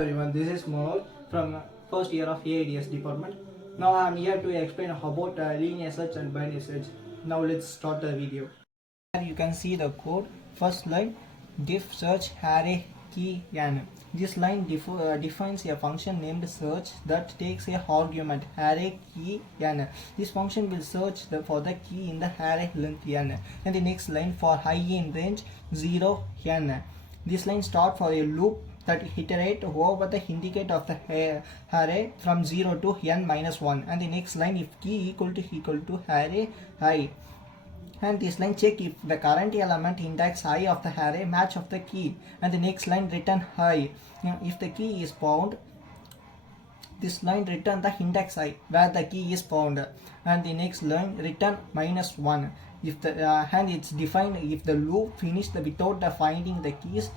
Everyone, this is Manoj from first year of AIDS department. Now I am here to explain about linear search and binary search. Now let's start the video. Here you can see the code. First line, diff search array key n. This line defines a function named search that takes a argument array key n. This function will search for the key in the array length n. And the next line for I in range 0 n. This line starts for a loop that iterate over the indicate of the array from 0 to n minus 1, and the next line if key equal to array I, and this line check if the current element index I of the array match of the key, and the next line return I. If the key is found, this line return the index I where the key is found, and the next line return minus 1 if the and it's defined if the loop finished without finding the keys.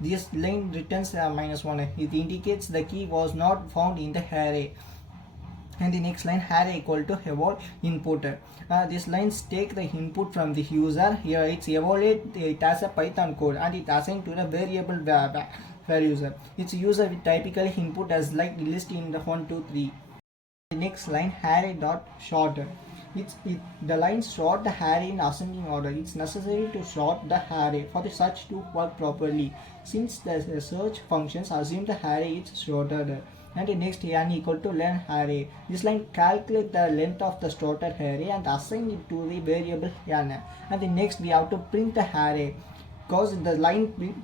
This line returns minus 1. It indicates the key was not found in the array. And the next line array equal to eval input. This lines take the input from the user. Here it's evaluate it as a Python code and it assigned to the variable values. Its user will typically input as like list in the 1 2 3. The next line array dot sort. The line sort the array in ascending order. It's necessary to sort the array for the search to work properly, since the search functions assume the array is sorted. And the next n equal to len array. This line calculate the length of the sorted array and assign it to the variable n. And the next we have to print the array, because the line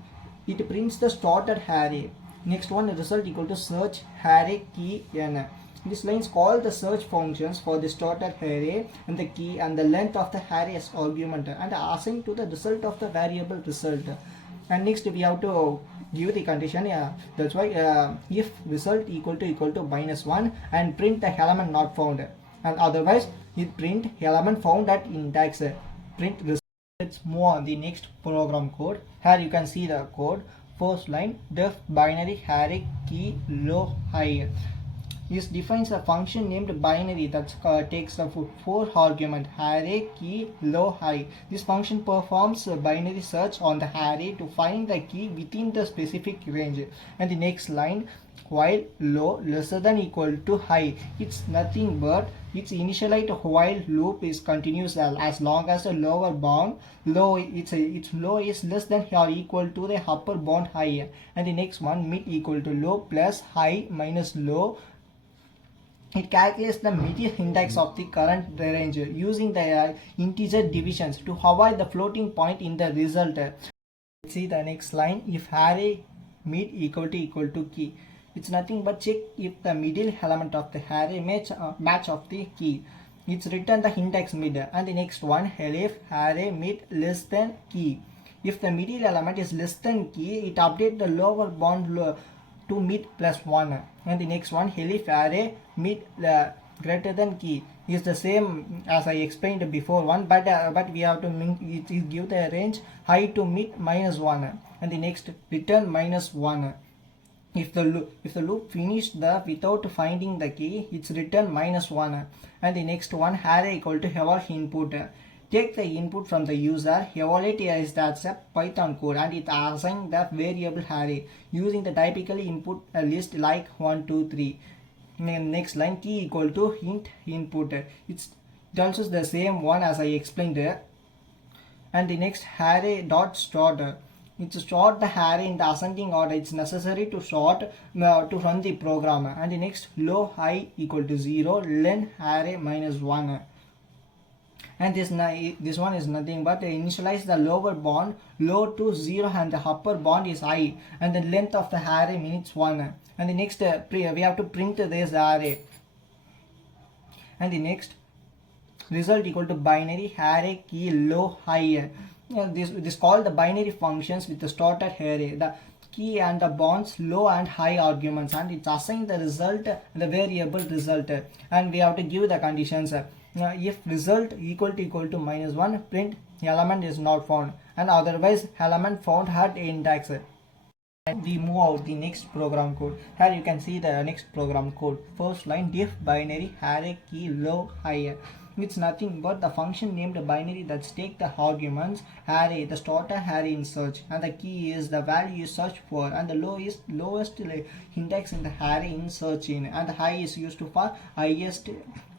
it prints the sorted array. Next one, result equal to search array key n. This lines call the search functions for the sorted array and the key and the length of the array as argument and assign to the result of the variable result. And next we have to give the condition. That's why if result equal to minus 1 and print the element not found, and otherwise it print element found at index print result. Let's move on the next program code. Here you can see the code. First line, def binary array key low high. This defines a function named binary that takes the 4 argument array key low high. This function performs a binary search on the array to find the key within the specific range. And the next line, while low lesser than equal to high, it's nothing but its initialized while loop is continuous as long as the lower bound low its low is less than or equal to the upper bound high. And the next one, mid equal to low plus high minus low. It calculates the middle index of the current range using the integer divisions to avoid the floating point in the result. Let's see the next line. If array mid equal to key, it's nothing but check if the middle element of the array match of the key. It's return the index mid. And the next one, if array mid less than key. If the middle element is less than key, it updates the lower bound to mid plus 1. And the next one, if array mid greater than key, is the same as I explained before one, but we have to give the range high to mid minus 1. And the next, return minus 1. If the loop finished without finding the key, it's return minus 1. And the next one, array equal to eval input. Take the input from the user, evaluate is that's a Python code, and it assign the variable array using the typically input list like 1 2 3. Next line, key equal to int input. It's also the same one as I explained there. And the next, array dot sort. It's sort the array in the ascending order. It's necessary to sort to run the program. And the next, low high equal to 0 len array minus 1. And this one is nothing but initialize the lower bound low to 0 and the upper bound is I, and the length of the array means 1. And the next we have to print this array. And the next, result equal to binary array key low high. This called the binary functions with the sorted array. The key and the bonds low and high arguments, and it's assigned the result the variable result, and we have to give the conditions. If result equal to minus 1, print element is not found, and otherwise element found at index. And we move out the next program code. Here you can see the next program code. First line, diff binary array key low high. It's nothing but the function named binary that take the arguments array, the starter array in search, and the key is the value you search for, and the lowest index in the array in search in, and the high is used for highest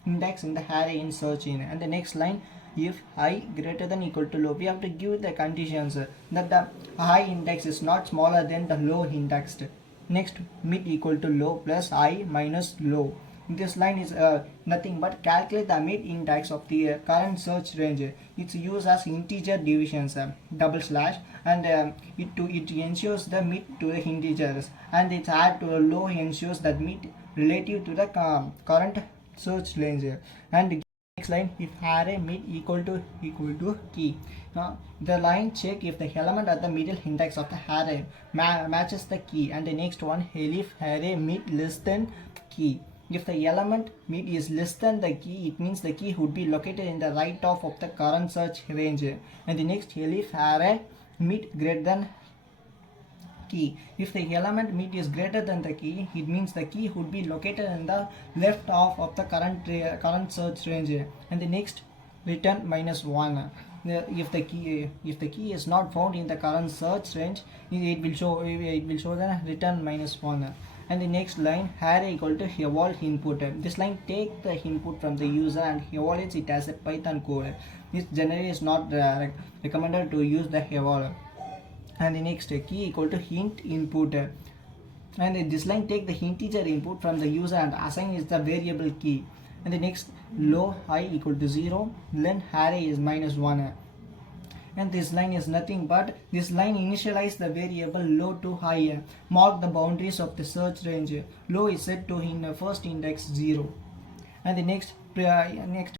index in the array in search in. And the next line, if I greater than equal to low, we have to give the conditions that the high index is not smaller than the low indexed. Next, mid equal to low plus I minus low. This line is nothing but calculate the mid index of the current search range. It's used as integer divisions, double slash, and it ensures the mid to the integers, and it's add to the low ensures that mid relative to the current search range. And next line, if array mid equal to key. Now the line check if the element at the middle index of the array matches the key, and the next one, if array mid less than key. If the element mid is less than the key, it means the key would be located in the right half of the current search range. And the next, if array mid greater than key. If the element mid is greater than the key, it means the key would be located in the left half of the current search range. And the next, return -1. If the key is not found in the current search range, it will show the return -1. And the next line, array equal to eval input. This line take the input from the user and evaluates it as a Python code. This generally is not recommended to use the eval. And the next, key equal to int input, and this line take the integer input from the user and assign is the variable key. And the next, low I equal to 0, then array is -1. And this line is nothing but this line initialize the variable low to high, mark the boundaries of the search range. Low is set to in the first index 0. And the next